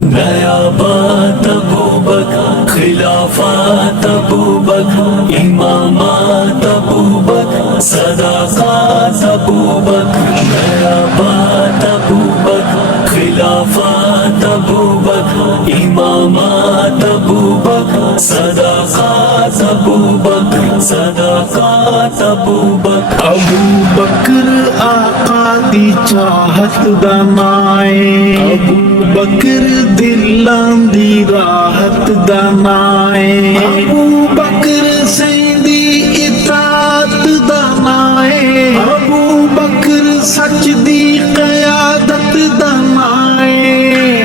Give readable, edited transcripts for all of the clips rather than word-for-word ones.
نیا بات ابو بکر، خلافت ابو بکر، امامت ابو بکر، صداقت ابو بکر، نیا بات ابو بکر، خلافت ابو بکر، امامت ابو بکر، صداقت ابو بکر، صداقت ابو بکر۔ ابو بکر آقا دی چاہت دا نائے، ابو بکر دلاں دی راحت دا نائے، ابو بکر سیندی اطاعت دا نائے، ابو بکر سچ دی قیادت دا نائے،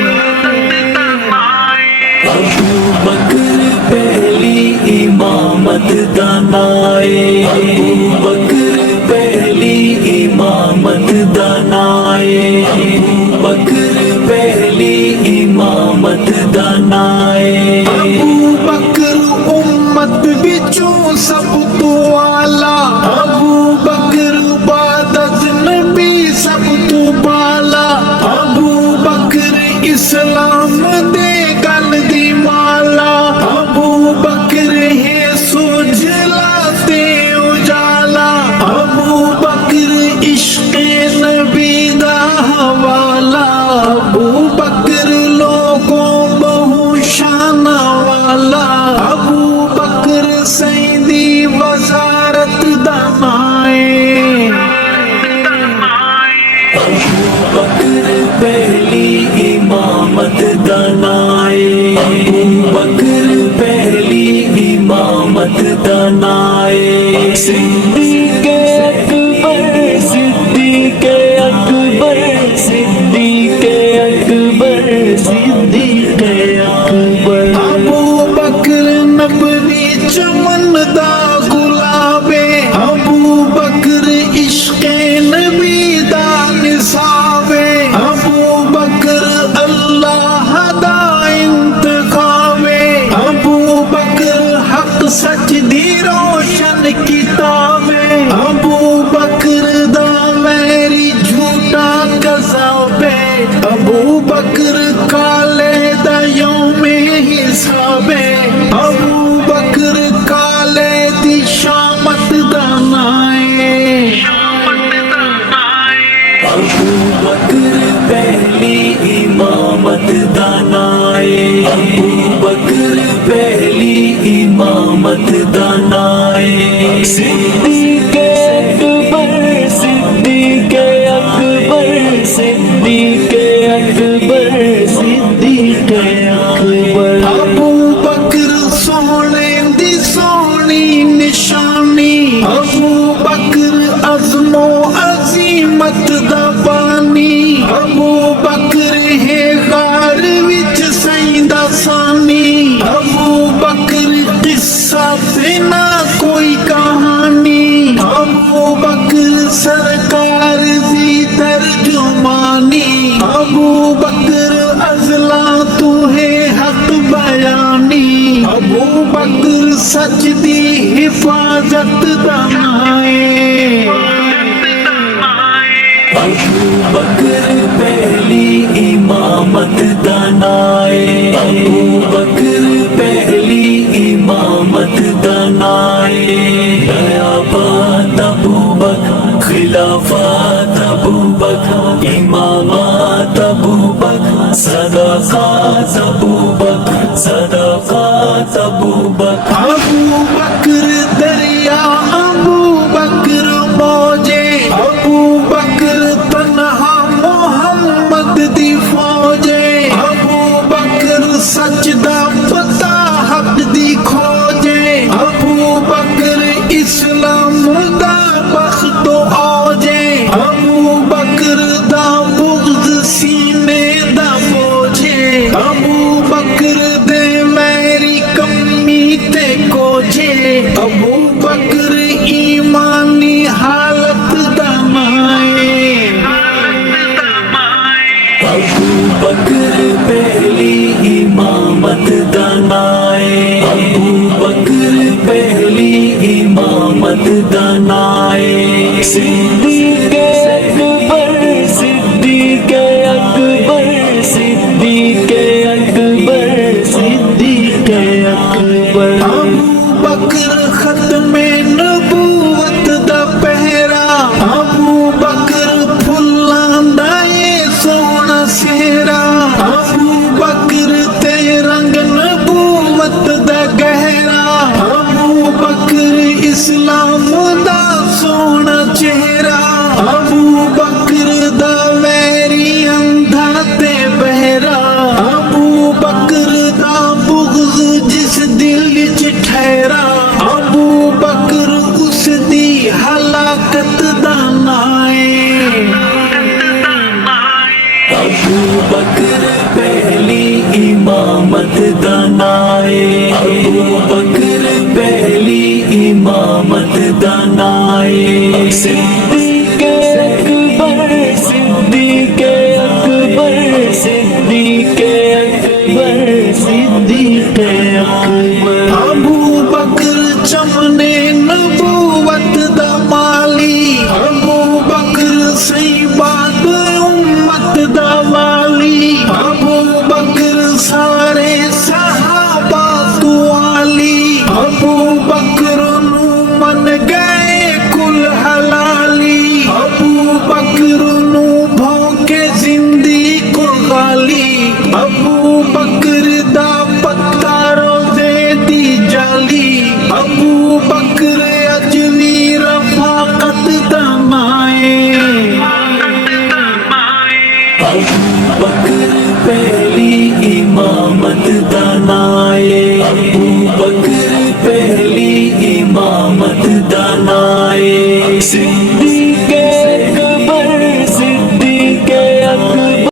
ابو بکر پہلی امامت دا نائے، ابو بکر پہلی امامت دا نائے، ابو بکر پہلی امامت دا نائے، ابو بکر امت بچوں سب تو آلہ، ابو بکر بعد از نبی سب تو بالا، ابو بکر اسلام دے گل دی مالا، ابو بکر ہے سجلا تے اجالا، ابو بکر عشق نبی دا حوالہ، ابو بکر لوگوں بہو شان والا، ابو بکر سیندی وزارت دا نائے، ابو بکر پہلی امامت دا نائے، ابو بکر پہلی امامت دا نائے، صدیق اکبر، صدیق اکبر، صدیق اکبر، صدیق اکبر، ابو بکر نبوی چمن دا گلابے، ابو بکر عشق نبی دا نصابے، ابو بکر اللہ دا انتخابے، ابو بکر حق سچ دی روشن کتابے، ابو بکر دا میری جھوٹا قذابے، ابو بکر کالے دا یوم حسابے، ابو بکر کالے دی شامت دا نائے، ابو بکر پہلی امامت دا نائے، ابو بکر پہلی امامت دا نائے، صدیق اکبر، صدیق اکبر، صدیق اکبر، صدیق اکبر، ابو بکر سونے دی سونی نشانی، ابو بکر عزم و عظیمت دا بانی، ابو بکر ہے غار وچ سیندا ثانی، ابو بکر قصہ تے نہ کوئی کہانی، ابو بکر سرکار دی ترجمانی، ابو بکر ازلا تو ہے حق بیانی، ابو بکر سچ دی حفاظت دا نائے، ابو بکر پہلی امامت دا نائے، ابو بکر پہلی امامت دا نائے، نیا بات ابو بکر، خلافت ابو بکر، امامت ابو بکر، صداقت ابو بکر، صداقت ابو بکر، ابو بکر دریا، ابو بکر موجے، ابو بکر تنہا محمد دی فوجے، ابو بکر سچ دا پتا حق دی کھوجے، ابو بکر اسلام دا بخت و اوجے، ابو بکر دا بغض سینے دا بوجھے، ابو بکر دے میری کمی تے کوجے، ابو بکر ایمانی حالت دا نائے، ابو بکر پہلی امامت دا نائے، ابو بکر پہلی امامت دا نائے، صدیق اکبر، صدیق اکبر، صدیق ابو بکر پہلی امامت دانائے ابو بکر پہلی امامت دانائے صدیق اکبر صدیق اکبر صدیق اکبر صدیق اکبر ابو بکر چمنے نبوت دا مالی ابو بکر صحیبات امت دا والی ابو بکر سارے صحابہ تو عالی ابو بکر نو من گئے کل حلالی ابو بکر نو بھوکے زندگی کو غالی ابو بکر دا پتہ روزے دی جالی ابو بکر اجلی رفاقت دمائے ابو بکر پہلی امامت دانائے ابو بکر پہلی امامت دانائے